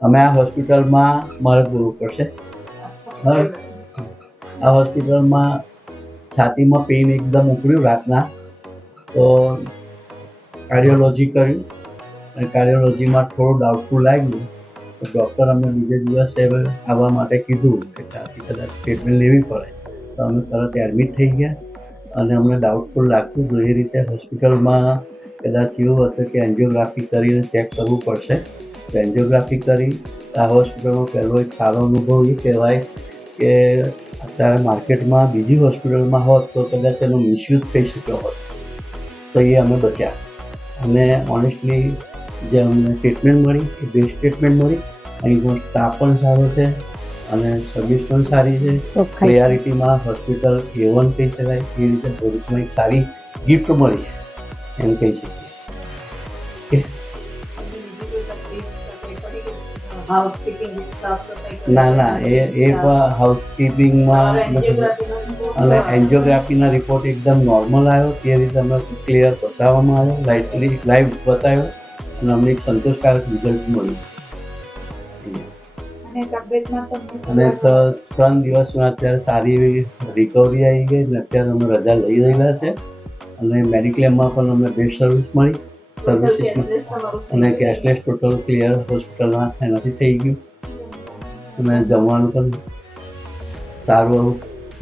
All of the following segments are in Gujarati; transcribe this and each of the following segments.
અમે આ હોસ્પિટલમાં મારે બોલવું પડશે. હવે આ હોસ્પિટલમાં છાતીમાં પેઇન એકદમ ઉપડ્યું રાતના, તો કાર્ડિયોલોજી કર્યું અને કાર્ડિયોલોજીમાં થોડું ડાઉટફુલ લાગ્યું, તો ડૉક્ટર અમને બીજે દિવસે આવવા માટે કીધું કે છાતી કદાચ ટ્રીટમેન્ટ લેવી પડે. તો અમે તરત એડમિટ થઈ ગયા અને અમને ડાઉટફુલ લાગતું હતું. એ રીતે હોસ્પિટલમાં કદાચ એવું હતું કે એન્જિયોગ્રાફી કરીને ચેક કરવું પડશે. તો એન્જિયોગ્રાફી કરી. આ હોસ્પિટલનો પહેલો એક સારો અનુભવ એ કહેવાય કે અત્યારે માર્કેટમાં બીજી હોસ્પિટલમાં હોત તો કદાચ એનો મિસયુઝ થઈ શક્યો હોત, તો એ અમે બચ્યા. અને ઓનેસ્ટલી જે અમને ટ્રીટમેન્ટ મળી એ બેસ્ટ ટ્રીટમેન્ટ મળી. અહીંનો સ્ટાફ પણ સારો છે અને સર્વિસ પણ સારી છે. ક્લિયરિટીમાં હોસ્પિટલ A1 કહી શકાય. એ રીતે ભરૂચમાં એક સારી ગિફ્ટ મળી એમ કહી શકીએ. ના એ હાઉસકીપિંગમાં અને એન્જિયોગ્રાફીના રિપોર્ટ એકદમ નોર્મલ આવ્યો. તે રીતે અમે ક્લિયર બતાવવામાં આવ્યો, લાઈવ બતાવ્યો અને અમને એક સંતોષકારક રિઝલ્ટ મળ્યું. અને 3 દિવસમાં અત્યારે સારી એવી રિકવરી આવી ગઈ અને અત્યારે અમે રજા લઈ રહેલા છે. અને મેડિક્લેમમાં પણ અમને બેસ્ટ સર્વિસ મળી. અને કેશલેસ ટોટલ ક્લિયર હોસ્પિટલમાં એનાથી થઈ ગયું. અને જમવાનું પણ સારું એવું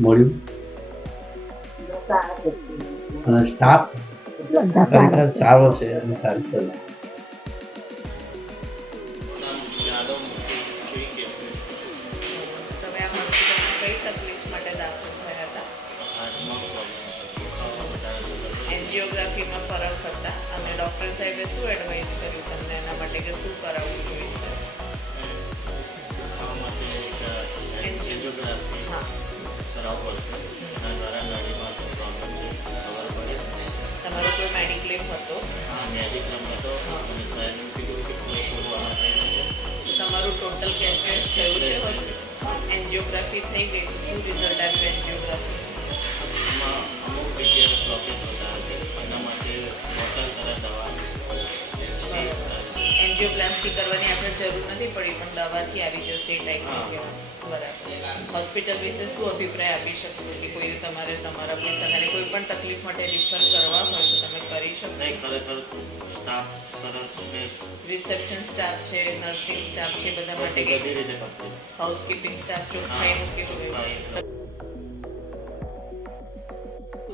મળ્યું. અને સ્ટાફ ખરેખર સારો છે અને સારી સર્વિસ. તમે આ હોસ્પિટલમાં કઈ તકલીફ માટે દાખલ થયા હતા? એન્જિયોગ્રાફીમાં ફરક હતા અને ડૉક્ટર સાહેબે શું એડવાઇસ કર્યું તમને એના માટે કે શું કરાવવું જોઈશે? એન્જિયોગ્રાફી કરાવવું પડશે. એના દ્વારા નળીમાં શું પ્રોબ્લેમ છે ખબર પડે. તમારો કોઈ મેડિક્લેમ હતો? હા, મેડિક્લેમ હતો અને સાહેબે કીધું કે પૂરેપૂરું આમાં થયેલું છે. તો તમારું ટોટલ કેશલેસ થયું છે હોસ્પિટલ? એન્જિયોગ્રાફી થઈ ગઈ તો શું રિઝલ્ટ આવ્યું એન્જિયોગ્રાફી? એમાં અમુક જગ્યાએ બ્લોકેજ થતા હતા. એના માટે બોટલ તરફ દવા એન્જિયોપ્લાસ્ટી કરવાની આપણે જરૂર નથી પડી પણ દવાથી આવી જશે એ ટાઈપનું કહેવાય. બરાબર. હોસ્પિટલ વિશે શું અભિપ્રાય આપી શકશો કે કોઈ તમારે તમારા કોઈ સગાને કોઈ પણ તકલીફ માટે રિફર કરવા હોય તો તમે કરી શકશો? નહીં, ખરેખર સ્ટાફ સરસ બેસ્ટ. રિસેપ્શન સ્ટાફ છે, નર્સિંગ સ્ટાફ છે, બધા માટે બધી રીતે કરતી. હાઉસકીપિંગ સ્ટાફ ચોખ્ખાઈનું કેવું?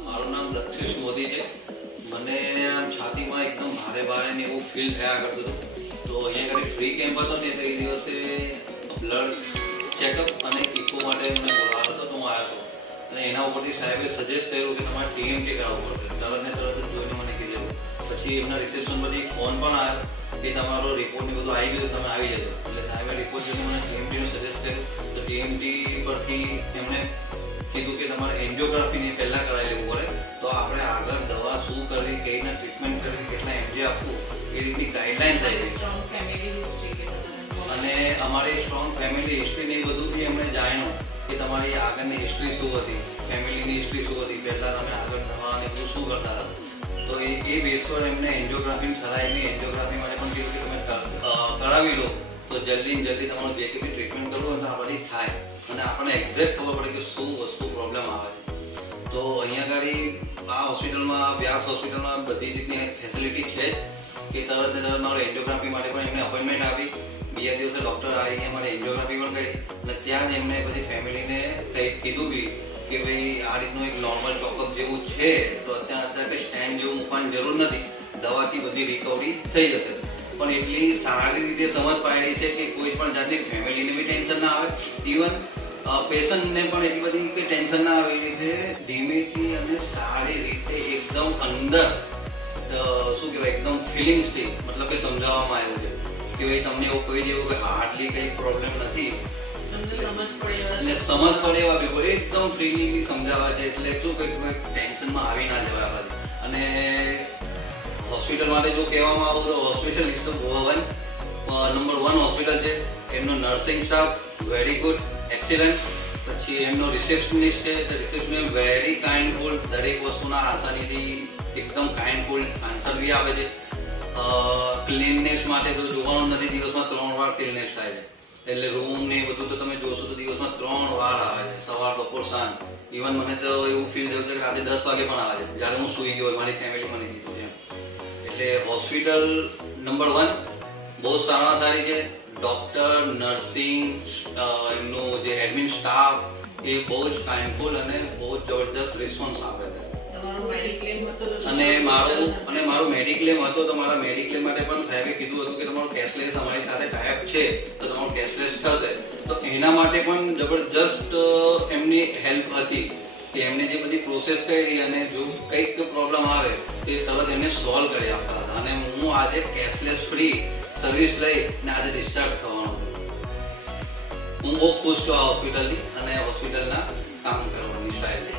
મારું નામ દક્ષેશ મોદી છે. મને આમ છાતીમાં એકદમ ભારે ભારે ને એવું ફીલ થયા કરતું હતું. તો અહીંયા આગળ ફ્રી કેમ્પ હતો ને તો એ દિવસે બ્લડ ચેકઅપ અને ઇકો માટે મને બોલાવ્યો હતો, તો હું આવ્યો હતો. અને એના ઉપરથી સાહેબે સજેસ્ટ કર્યું કે તમારે TMT કરાવવું પડશે. તરત ને તરત જ જોઈને મને કીધું. પછી એમના રિસેપ્શન પરથી એક ફોન પણ આવ્યો કે તમારો રિપોર્ટ ને બધું આવી ગયું, તમે આવી જજો. એટલે સાહેબે રિપોર્ટ જોઈને મને TMTનું સજેસ્ટ કર્યું. તો TMT પરથી એમણે કીધું કે તમારે એન્જિયોગ્રાફીની પહેલાં કરાવી લેવું પડે. તો આપણે આગળ દવા શું કરવી, કઈ રીતના ટ્રીટમેન્ટ કરવી, કેટલા MG આપવું એ રીતની ગાઈડલાઇન્સ આવી ગઈ. સ્ટ્રોંગ ફેમિલી હિસ્ટ્રી કે અને અમારી સ્ટ્રોંગ ફેમિલી હિસ્ટ્રી ને એ બધું બી એમણે જાણ્યું કે તમારી આગળની હિસ્ટ્રી શું હતી, ફેમિલીની હિસ્ટ્રી શું હતી, પહેલાં તમે આગળ દવા અને બધું શું કરતા હતા. તો એ બેસ પર એમને એન્જિયોગ્રાફીની સલાહ આપી. એન્જિયોગ્રાફી માટે પણ કીધું કે તમે કરાવી લો તો જલ્દી ને જલ્દી તમારું જે કંઈ ટ્રીટમેન્ટ કરવું હોય તો આ બધી થાય અને આપણને એક્ઝેક્ટ ખબર પડે કે શું વસ્તુ પ્રોબ્લેમ આવે છે. તો અહીંયા આગળ આ હોસ્પિટલમાં, વ્યાસ હોસ્પિટલમાં બધી રીતની ફેસિલિટી છે કે તરત ને તરત મારું એન્જિયોગ્રાફી માટે પણ એમને અપોઇન્ટમેન્ટ આપી. બીજા દિવસે ડૉક્ટર આવીને અમારે એન્જિયોગ્રાફી પણ કરી અને ત્યાં જ એમને બધી ફેમિલીને કીધું બી કે ભાઈ આ રીતનું એક નોર્મલ ચોકઅપ જેવું છે તો અત્યારે કંઈ સ્ટેન્ડ જેવું મૂકવાની જરૂર નથી, દવાથી બધી રિકવરી થઈ જશે. પણ એટલી સારી રીતે સમજ પાડી છે કે કોઈ પણ જાતની ફેમિલીને બી ટેન્શન ના આવે, ઇવન પેશન્ટને પણ એટલી બધી કંઈ ટેન્શન ના આવે. એ રીતે ધીમેથી અને સારી રીતે એકદમ અંદર શું કહેવાય એકદમ ફિલિંગ્સથી મતલબ કે સમજાવવામાં આવ્યું છે કે ભાઈ તમને એવું કહી દેવું કે હાર્ડલી કંઈ પ્રોબ્લેમ નથી ને સમજ પડે એવા બિલકુલ એકદમ ફ્રીલી સમજાવવા છે. એટલે શું કંઈ કોઈ ટેન્શનમાં આવી ના જવાય આપણાથી. અને હોસ્પિટલ માટે જો કહેવામાં આવું તો hospital is the number 1 hospital છે. એમનો nursing staff very good, excellent. પછી એમનો રિસેપ્શનિસ્ટ છે, તો રિસેપ્શનિસ્ટ વેરી કાઇન્ડફુલ, દરેક વસ્તુના આસાનીથી એકદમ કાઇન્ડફુલ આન્સર બી આપે છે. ક્લીનનેસ માટે તો જોવાનું નથી, દિવસમાં 3 વાર ક્લીનનેસ થાય છે. એટલે રૂમ ને એ બધું તો તમે જોશો તો દિવસમાં 3 વાર આવે છે, સવાર બપોર સાંજ. ઇવન મને તો એવું ફીલ થયું છે કે રાતે 10 વાગે પણ આવે છે, જ્યારે હું સૂઈ ગયો હોય, મારી ફેમિલી મને કીધું છે. એટલે હોસ્પિટલ નંબર 1 બહુ સારામાં સારી છે. ડૉક્ટર, નર્સિંગ, એમનું જે એડમિન સ્ટાફ એ બહુ જ ટાઈમફુલ અને બહુ જ જબરદસ્ત રિસ્પોન્સ આપે છે. તમારો મેડિક્લેમ હતો તો અને મારો મેડિક્લેમ હતો તો મારા મેડિક્લેમ માટે પણ સાહેબે કીધું હતું કે તમારો કેશલેસ અમારી સાથે ટાઈપ છે તો તમારો કેશલેસ થશે. તો એના માટે પણ જબરજસ્ત એમની હેલ્પ હતી કે એમને જે બધી પ્રોસેસ કરી અને જો કંઈક પ્રોબ્લેમ આવે તે તરત એમને સોલ્વ કરી આપતા હતા. અને હું આજે કેશલેસ ફ્રી સર્વિસ લઈને આજે ડિસ્ચાર્જ થવાનો છું. હું બહુ ખુશ છું આ હોસ્પિટલથી અને હોસ્પિટલના કામ કરવાની સ્ટાઇલથી.